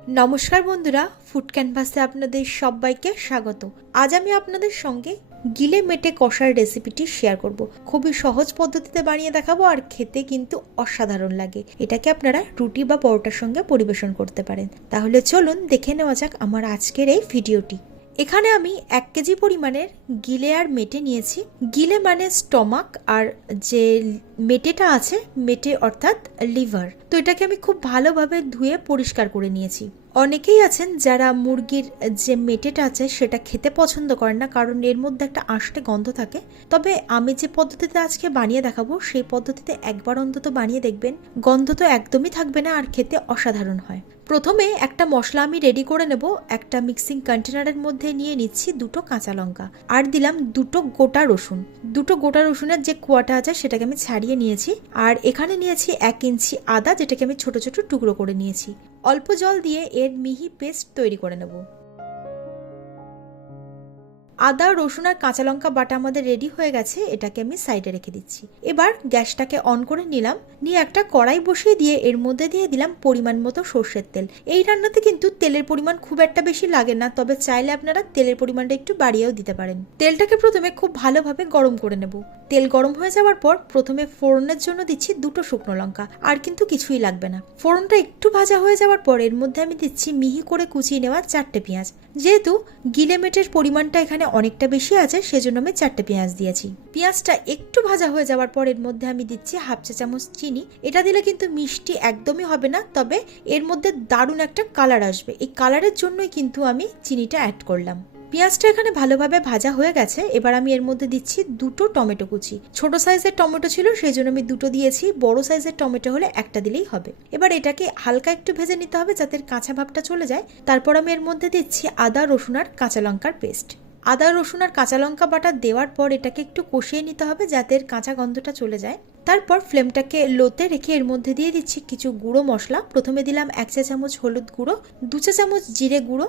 নমস্কার বন্ধুরা ফুড ক্যানভাসে আপনাদের সবাইকে স্বাগত। আজ আমি আপনাদের সঙ্গে গিলে মেটে কষার রেসিপিটি শেয়ার করব। খুবই সহজ পদ্ধতিতে বানিয়ে দেখাবো আর খেতে কিন্তু অসাধারণ লাগে। এটাকে আপনারা রুটি বা পরোটার সঙ্গে পরিবেশন করতে পারেন। তাহলে চলুন দেখে নেওয়া যাক আমার আজকের এই ভিডিওটি এখানে আমি এক কেজি পরিমাণের গিলে আর মেটে নিয়েছি। গিলে মানে স্টমাক আর যে মেটেটা আছে, মেটে অর্থাৎ লিভার। তো এটাকে আমি খুব ভালোভাবে ধুয়ে পরিষ্কার করে নিয়েছি। অনেকেই আছেন যারা মুরগির যে মেটেটা আছে সেটা খেতে পছন্দ করেন না, কারণ এর মধ্যে একটা আষ্টে গন্ধ থাকে। তবে আমি যে পদ্ধতিতে আজকে বানিয়ে দেখাবো, সেই পদ্ধতিতে একবার অন্তত বানিয়ে দেখবেন, গন্ধ তো একদমই থাকবে না আর খেতে অসাধারণ হয়। প্রথমে একটা মশলা আমি রেডি করে নেব, একটা মিক্সিং কন্টেনারের মধ্যে নিয়ে নিচ্ছি দুটো কাঁচা লঙ্কা। আর দিলাম দুটো গোটা রসুন। দুটো গোটা রসুনের যে কুয়াটা আছে সেটাকে আমি ছাড়িয়ে নিয়েছি। আর এখানে নিয়েছি এক ইঞ্চি আদা, যেটাকে আমি ছোট ছোট টুকরো করে নিয়েছি। অল্প জল দিয়ে এর মিহি পেস্ট তৈরি করে নেব। আদা, রসুন আর কাঁচা লঙ্কা বাটা আমাদের রেডি হয়ে গেছে, এটাকে আমি সাইডে রেখে দিচ্ছি। এবার গ্যাসটাকে অন করে নিলাম। নিয়ে একটা কড়াই বসিয়ে দিয়ে এর মধ্যে দিয়ে দিলাম পরিমাণ মতো সর্ষের তেল। এই রান্নাতে কিন্তু তেলের পরিমাণ খুব একটা বেশি লাগে না, তবে চাইলে আপনারা তেলের পরিমাণটা একটু বাড়িয়েও দিতে পারেন। তেলটাকে প্রথমে খুব ভালোভাবে গরম করে নেব। তেল গরম হয়ে যাওয়ার পর প্রথমে ফোড়নের জন্য দিচ্ছি দুটো শুকনো লঙ্কা, আর কিন্তু কিছুই লাগবে না। ফোড়নটা একটু ভাজা হয়ে যাওয়ার পর এর মধ্যে আমি দিচ্ছি মিহি করে কুচিয়ে নেওয়া চারটে পেঁয়াজ। যেহেতু গিলেমেটের পরিমাণটা এখানে অনেকটা বেশি আছে, সেজন্য আমি চারটে পেঁয়াজ দিয়েছি। পেঁয়াজটা একটু ভাজা হয়ে যাওয়ার পর এর মধ্যে আমি দিচ্ছি হাফ চা চামচ চিনি। এটা দিলে কিন্তু মিষ্টি একদমই হবে না, তবে এর মধ্যে দারুণ একটা কালার আসবে। এই কালারের জন্যই কিন্তু আমি চিনিটা অ্যাড করলাম। পেঁয়াজটা এখানে ভালোভাবে ভাজা হয়ে গেছে। এবার আমি এর মধ্যে দিচ্ছি দুটো টমেটো কুচি। ছোট সাইজের টমেটো ছিল সেই জন্য আমি দুটো দিয়েছি। বড় সাইজের টমেটো হলে একটা দিলেই হবে। এবার এটাকে হালকা একটু ভেজে নিতে হবে যাতে কাঁচা ভাবটা চলে যায়। তারপর আমি এর মধ্যে দিচ্ছি আদা, রসুন আর কাঁচা লঙ্কার পেস্ট। আদা, রসুন আর কাঁচা লঙ্কা বাটা দেওয়ার পর এটাকে একটু কষিয়ে নিতে হবে যাতে এর কাঁচা গন্ধটা চলে যায়। তারপর ফ্লেমটাকে লোতে রেখে এর মধ্যে দিয়ে দিচ্ছি কিছু গুঁড়ো মশলা। প্রথমে দিলাম এক চা চামচ হলুদ গুঁড়ো, দু চা চামচ জিরে গুঁড়ো,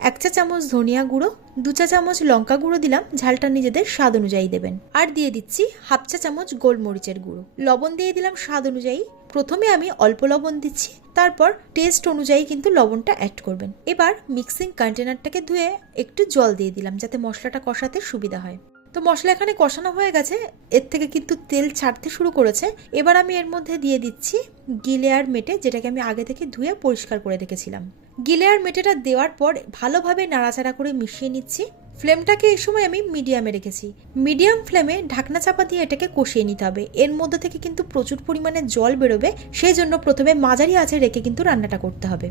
এক চা চামচ ধনিয়া গুঁড়ো, দু চা চামচ লঙ্কা গুঁড়ো দিলাম। ঝালটা নিজেদের স্বাদ অনুযায়ী দেবেন। আর দিয়ে দিচ্ছি হাফ চা চামচ গোলমরিচের গুঁড়ো। লবণ দিয়ে দিলাম স্বাদ অনুযায়ী। প্রথমে আমি অল্প লবণ দিচ্ছি, তারপর টেস্ট অনুযায়ী কিন্তু লবণটা অ্যাড করবেন। এবার মিক্সিং কন্টেনারটাকে ধুয়ে একটু জল দিয়ে দিলাম যাতে মশলাটা কষাতে সুবিধা হয়। তো মশলা এখানে কষানো হয়ে গেছে, এর থেকে কিন্তু তেল ছাড়তে শুরু করেছে। এবার আমি এর মধ্যে দিয়ে দিচ্ছি গিলে আর মেটে, যেটাকে আমি আগে থেকে ধুয়ে পরিষ্কার করে রেখেছিলাম। গিলে আর মেটেটা দেওয়ার পর ভালোভাবে নাড়াচাড়া করে মিশিয়ে নিচ্ছি। ফ্লেমটাকে এই সময় আমি মিডিয়ামে রেখেছি। মিডিয়াম ফ্লেমে ঢাকনা চাপা দিয়ে এটাকে কষিয়ে নিতে হবে। এর মধ্যে থেকে কিন্তু প্রচুর পরিমাণে জল বেরোবে, সেই জন্য প্রথমে মাঝারি আঁচে রেখে কিন্তু রান্নাটা করতে হবে।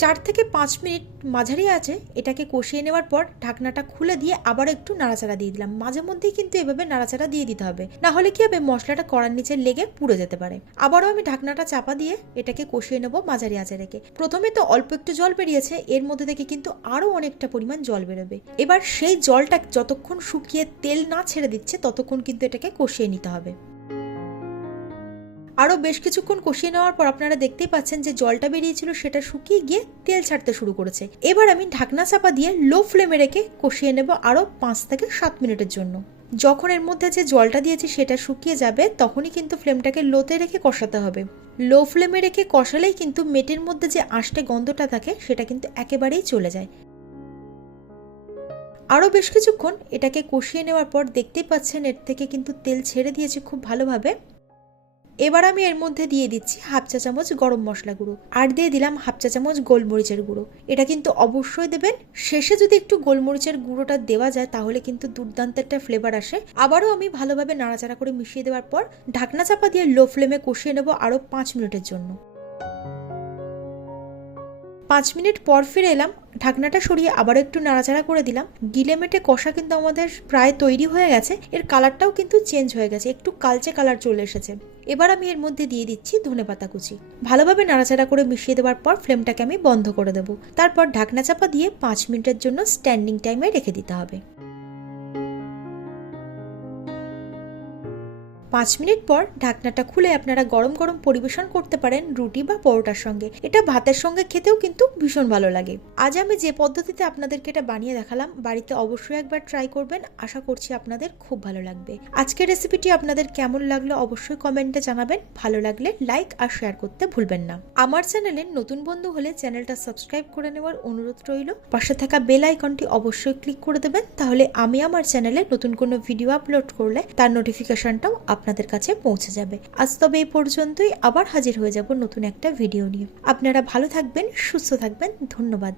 চার থেকে পাঁচ মিনিট মাঝারি আছে, এটাকে কষিয়ে নেওয়ার পর ঢাকনাটা খুলে দিয়ে আবার একটু নাড়াচাড়া দিয়ে দিলাম। মাঝে মধ্যেই কিন্তু এভাবে নাড়াচাড়া দিয়ে দিতে হবে। না হলে কি হবে, মশলাটা কড়ার নিচে লেগে পুড়ে যেতে পারে। আবারও আমি ঢাকনাটা চাপা দিয়ে এটাকে কষিয়ে নেব মাঝারি আঁচে রেখে। প্রথমে তো অল্প একটু জল বেরিয়েছে, এর মধ্যে থেকে কিন্তু আরও অনেকটা পরিমাণ জল বেরোবে। এবার সেই জলটা যতক্ষণ শুকিয়ে তেল না ছেড়ে দিচ্ছে, ততক্ষণ কিন্তু এটাকে কষিয়ে নিতে হবে। আরও বেশ কিছুক্ষণ কষিয়ে নেওয়ার পর আপনারা দেখতেই পাচ্ছেন যে জলটা বেরিয়েছিল, সেটা শুকিয়ে গিয়ে তেল ছাড়তে শুরু করেছে। এবার আমি ঢাকনা চাপা দিয়ে লো ফ্লেমে রেখে কষিয়ে নেব আরও পাঁচ থেকে সাত মিনিটের জন্য। যখন এর মধ্যে যে জলটা দিয়েছি, সেটা শুকিয়ে যাবে, তখনই কিন্তু ফ্লেমটাকে লোতে রেখে কষাতে হবে। লো ফ্লেমে রেখে কষালেই কিন্তু মেটের মধ্যে যে আষ্টে গন্ধটা থাকে, সেটা কিন্তু একেবারেই চলে যায়। আরও বেশ কিছুক্ষণ এটাকে কষিয়ে নেওয়ার পর দেখতেই পাচ্ছেন এর থেকে কিন্তু তেল ছেড়ে দিয়েছে খুব ভালোভাবে। এবার আমি এর মধ্যে দিয়ে দিচ্ছি হাফ চা চামচ গরম মশলা গুঁড়ো আর দিয়ে দিলাম হাফ চা চামচ গোলমরিচের গুঁড়ো। এটা কিন্তু অবশ্যই দেবেন। শেষে যদি একটু গোলমরিচের গুঁড়োটা দেওয়া যায় তাহলে কিন্তু দুর্দান্ত একটা ফ্লেভার আসে। আবারও আমি ভালোভাবে নাড়াচাড়া করে মিশিয়ে দেওয়ার পর ঢাকনা চাপা দিয়ে লো ফ্লেমে কষিয়ে নেব আরও পাঁচ মিনিটের জন্য। পাঁচ মিনিট পর ফিরে এলাম, ঢাকনাটা সরিয়ে আবার একটু নাড়াচাড়া করে দিলাম। গিলে মেটে কষা কিন্তু আমাদের প্রায় তৈরি হয়ে গেছে। এর কালারটাও কিন্তু চেঞ্জ হয়ে গেছে, একটু কালচে কালার চলে এসেছে। এবার আমি এর মধ্যে দিয়ে দিচ্ছি ধনে পাতা কুচি। ভালোভাবে নাড়াচাড়া করে মিশিয়ে দেওয়ার পর ফ্লেমটাকে আমি বন্ধ করে দেবো। তারপর ঢাকনা চাপা দিয়ে পাঁচ মিনিটের জন্য স্ট্যান্ডিং টাইমে রেখে দিতে হবে। পাঁচ মিনিট পর ঢাকনাটা খুলে আপনারা গরম গরম পরিবেশন করতে পারেন রুটি বা পরোটার সঙ্গে। এটা ভাতের সঙ্গে খেতেও কিন্তু ভীষণ ভালো লাগে। আজ আমি যে পদ্ধতিতে আপনাদেরকে এটা বানিয়ে দেখালাম, বাড়িতে অবশ্যই একবার ট্রাই করবেন। আশা করছি আপনাদের খুব ভালো লাগবে। আজকের রেসিপিটি আপনাদের কেমন লাগল অবশ্যই কমেন্টে জানাবেন। ভালো লাগলে লাইক আর শেয়ার করতে ভুলবেন না। আমার চ্যানেলে নতুন বন্ধু হলে চ্যানেলটা সাবস্ক্রাইব করে নেওয়ার অনুরোধ রইল। পাশে থাকা বেল আইকনটি অবশ্যই ক্লিক করে দেবেন। তাহলে আমি আমার চ্যানেলে নতুন কোনো ভিডিও আপলোড করলে তার নোটিফিকেশনটাও আপনাদের কাছে পৌঁছে যাবে। আজ তবে এই পর্যন্তই। আবার হাজির হয়ে যাব নতুন একটা ভিডিও নিয়ে। আপনারা ভালো থাকবেন, সুস্থ থাকবেন। ধন্যবাদ।